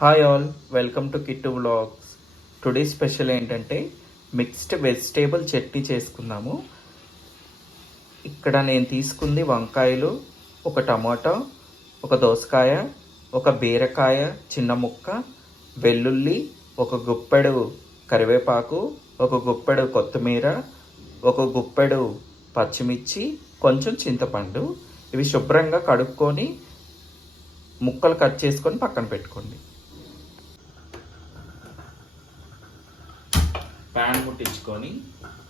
Hi all welcome to Kittu blogs today special ఏంటంటే mixed vegetable chutney చేసుకుందాము. ఇక్కడ నేను తీసుకుంది వంకాయలు ఒక టమాటా ఒక దోసకాయ ఒక బీరకాయ చిన్న ముక్క వెల్లుల్లి ఒక గుప్పెడు కరివేపాకు ఒక గుప్పెడు కొత్తిమీర ఒక గుప్పెడు పచ్చిమిర్చి కొంచెం చింతపండు. ఇవి శుభ్రంగా కడుక్కొని ముక్కలు కట్ చేసుకొని పక్కన పెట్టుకోండి. ప్యాన్ ముట్టించుకొని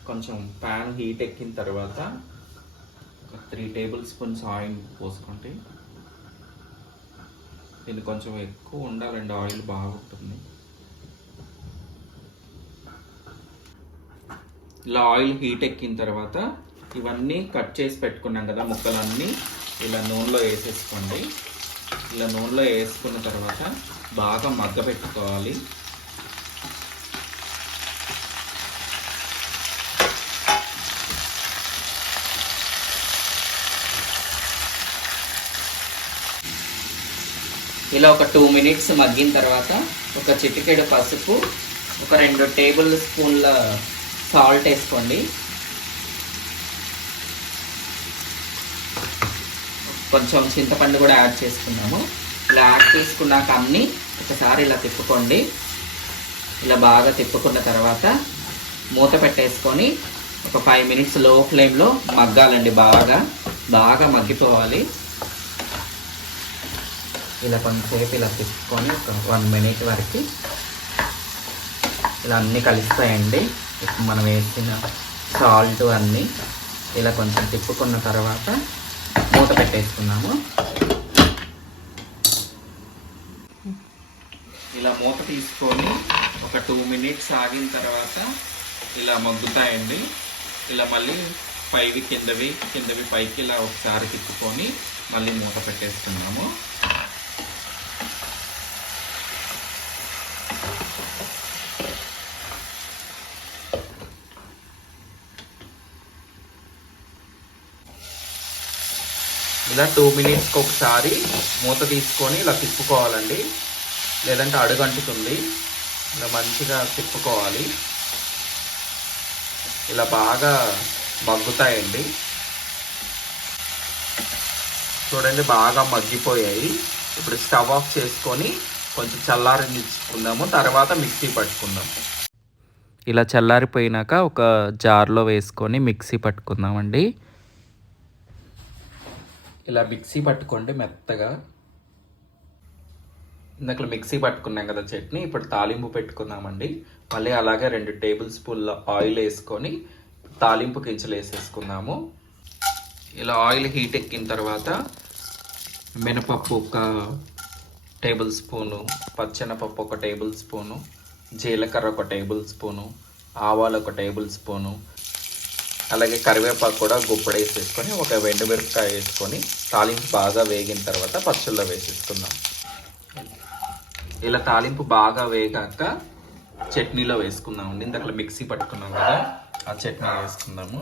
కొంచెం ప్యాన్ హీట్ ఎక్కిన తర్వాత ఒక త్రీ టేబుల్ స్పూన్స్ ఆయిల్ పోసుకోండి ఇది కొంచెం ఎక్కువ ఉండాలండి ఆయిల్ బాగుంటుంది ఇలా ఆయిల్ హీట్ ఎక్కిన తర్వాత ఇవన్నీ కట్ చేసి పెట్టుకున్నాం కదా ముక్కలన్నీ ఇలా నూనెలో వేసేసుకోండి. ఇలా నూనెలో వేసుకున్న తర్వాత బాగా మగ్గ పెట్టుకోవాలి. ఇలా ఒక టూ మినిట్స్ మగ్గిన తర్వాత ఒక చిటికెడు పసుపు ఒక రెండు టేబుల్ స్పూన్ల సాల్ట్ వేసుకోండి. కొంచెం చింతపండు కూడా యాడ్ చేసుకున్నాము. ఇలా యాడ్ చేసుకున్నాక అన్నీ ఒకసారి ఇలా తిప్పుకోండి. ఇలా బాగా తిప్పుకున్న తర్వాత మూత పెట్టేసుకొని ఒక ఫైవ్ మినిట్స్లో ఫ్లేమ్లో మగ్గాలండి బాగా. బాగా మగ్గిపోవాలి. ఇలా కొంచెంసేపు ఇలా తిప్పుకొని ఒక వన్ మినిట్ వరకు ఇలా అన్నీ కలుస్తాయండి మనం వేసిన సాల్ట్ అన్నీ ఇలా కొంచెం తిప్పుకున్న తర్వాత మూత పెట్టేసుకున్నాము. ఇలా మూత తీసుకొని ఒక టూ మినిట్స్ ఆగిన తర్వాత ఇలా మగ్గుతాయండి. ఇలా మళ్ళీ పైవి కిందవి కిందవి పైకి ఇలా ఒకసారి తిప్పుకొని మళ్ళీ మూత పెట్టేస్తున్నాము ఇలా టూ మినిట్స్కి ఒకసారి మూత తీసుకొని ఇలా తిప్పుకోవాలండి. లేదంటే అడుగంటుతుంది. ఇలా మంచిగా తిప్పుకోవాలి. ఇలా బాగా మగ్గుతాయండి. చూడండి బాగా మగ్గిపోయాయి. ఇప్పుడు స్టవ్ ఆఫ్ చేసుకొని కొంచెం చల్లారించుకుందాము తర్వాత మిక్సీ పట్టుకుందాము ఇలా చల్లారిపోయినాక ఒక జార్లో వేసుకొని మిక్సీ పట్టుకుందామండి. ఇలా మిక్సీ పట్టుకోండి మెత్తగా ఇందాక మిక్సీ పట్టుకున్నాం కదా చట్నీ ఇప్పుడు తాలింపు పెట్టుకుందామండి. మళ్ళీ అలాగే రెండు టేబుల్ స్పూన్ల ఆయిల్ వేసుకొని తాలింపు గింజలు వేసేసుకుందాము. ఇలా ఆయిల్ హీట్ ఎక్కిన తర్వాత మినపప్పు ఒక టేబుల్ స్పూను పచ్చెనపప్పు ఒక టేబుల్ స్పూను జీలకర్ర ఒక టేబుల్ స్పూను ఆవాలు ఒక టేబుల్ స్పూను అలాగే కరివేపాకు కూడా గుప్పడ వేసేసుకొని ఒక మిరపకాయ వేసుకొని తాలింపు బాగా వేగిన తర్వాత పచ్చళ్ళలో వేసేసుకుందాం. ఇలా తాలింపు బాగా వేగాక చట్నీలో వేసుకుందామండి. ఇందాక మిక్సీ పట్టుకున్నాం కదా ఆ చట్నీ వేసుకుందాము.